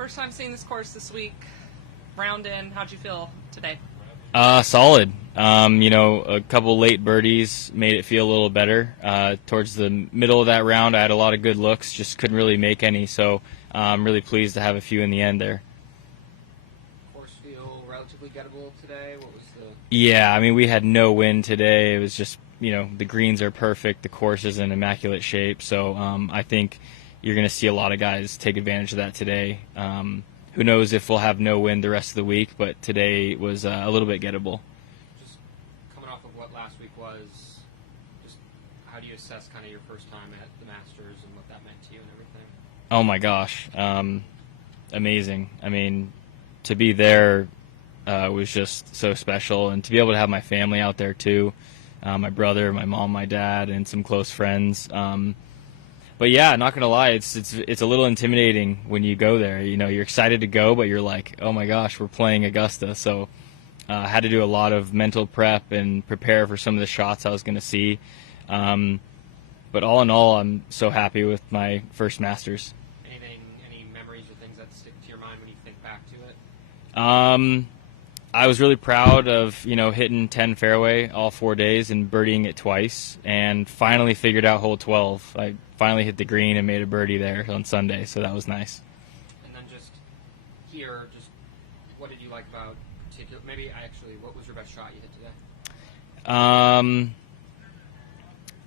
First time seeing this course this week. Round in, how'd you feel today? Solid. A couple late birdies made it feel a little better. Towards the middle of that round, I had a lot of good looks, just couldn't really make any, so I'm really pleased to have a few in the end there. Course feel relatively gettable today? What was the... Yeah, we had no wind today. It was just, the greens are perfect, the course is in immaculate shape, so I think you're going to see a lot of guys take advantage of that today. Who knows if we'll have no wind the rest of the week, but today was a little bit gettable. Just coming off of what last week was, just how do you assess kind of your first time at the Masters and what that meant to you and everything? Oh my gosh, amazing. To be there was just so special, and to be able to have my family out there too, my brother, my mom, my dad, and some close friends. But yeah, not gonna lie, it's a little intimidating when you go there. You're excited to go, but you're like, oh my gosh, we're playing Augusta. So I had to do a lot of mental prep and prepare for some of the shots I was gonna see. But all in all, I'm so happy with my first Masters. Any memories or things that stick to your mind when you think back to it? I was really proud of, hitting 10 fairway all 4 days and birdieing it twice, and finally figured out hole 12. I finally hit the green and made a birdie there on Sunday, so that was nice. And then just what did you like about particular? What was your best shot you hit today?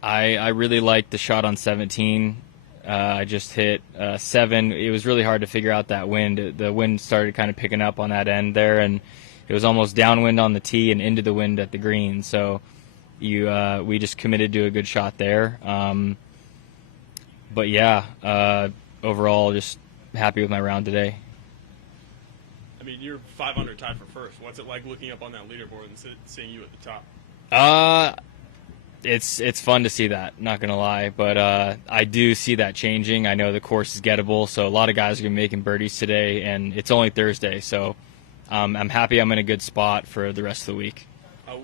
I really liked the shot on 17. I just hit 7. It was really hard to figure out that wind. The wind started kind of picking up on that end there, and it was almost downwind on the tee and into the wind at the green. So we just committed to a good shot there. But yeah, overall, just happy with my round today. You're 5 under tied for first. What's it like looking up on that leaderboard and seeing you at the top? It's fun to see that, not going to lie. But I do see that changing. I know the course is gettable, so a lot of guys are going to be making birdies today, and it's only Thursday, so I'm happy I'm in a good spot for the rest of the week.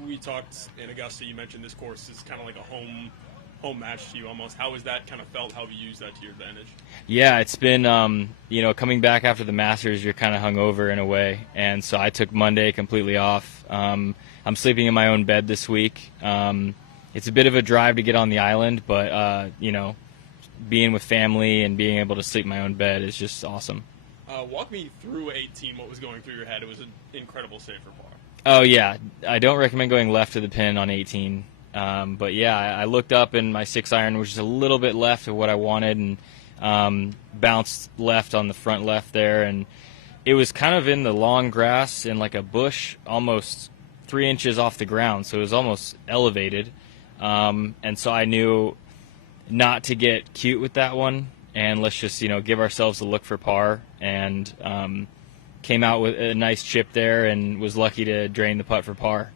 We talked in Augusta. You mentioned this course is kind of like a home match to you almost. How has that kind of felt? How have you used that to your advantage? Yeah, it's been, coming back after the Masters, you're kind of hungover in a way. And so I took Monday completely off. I'm sleeping in my own bed this week. It's a bit of a drive to get on the island, but, being with family and being able to sleep in my own bed is just awesome. Walk me through 18, what was going through your head. It was an incredible save for par. Oh, yeah. I don't recommend going left of the pin on 18. But, yeah, I looked up and my 6-iron was just a little bit left of what I wanted and bounced left on the front left there. And it was kind of in the long grass in like a bush almost 3 inches off the ground, so it was almost elevated. And so I knew not to get cute with that one. And let's just, give ourselves a look for par, and came out with a nice chip there and was lucky to drain the putt for par.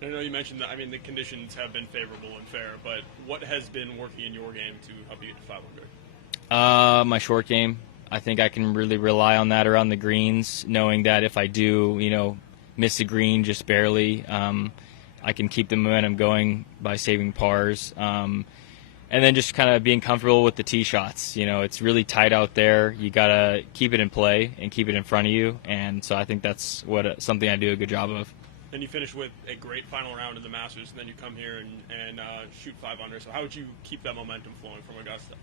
I know you mentioned that, the conditions have been favorable and fair, but what has been working in your game to help you get to 5 under? My short game. I think I can really rely on that around the greens, knowing that if I do, miss a green just barely, I can keep the momentum going by saving pars. And then just kind of being comfortable with the tee shots. It's really tight out there. You got to keep it in play and keep it in front of you. And so I think that's something I do a good job of. And you finish with a great final round of the Masters, and then you come here and shoot 5 under. So how would you keep that momentum flowing from Augusta?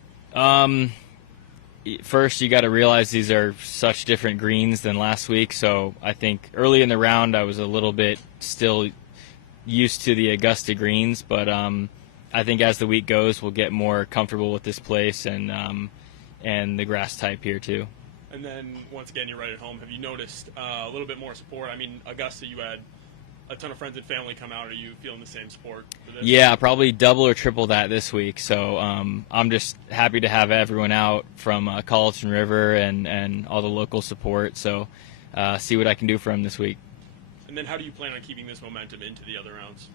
First, you got to realize these are such different greens than last week. So I think early in the round I was a little bit still used to the Augusta greens, but I think as the week goes, we'll get more comfortable with this place and the grass type here too. And then once again, you're right at home. Have you noticed a little bit more support? Augusta, you had a ton of friends and family come out. Are you feeling the same support for this? Yeah, probably double or triple that this week. So I'm just happy to have everyone out from Colleton River and all the local support. So see what I can do for them this week. And then how do you plan on keeping this momentum into the other rounds?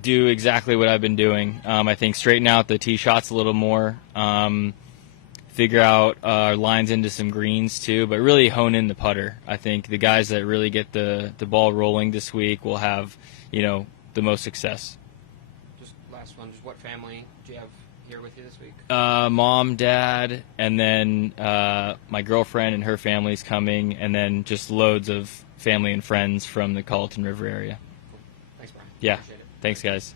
Do exactly what I've been doing. I think straighten out the tee shots a little more, figure out our lines into some greens too, but really hone in the putter. I think the guys that really get the ball rolling this week will have, the most success. Just last one, just what family do you have here with you this week? Mom, Dad, and then my girlfriend and her family's coming, and then just loads of family and friends from the Colleton River area. Cool. Thanks, Brian. Yeah. Appreciate it. Thanks, guys.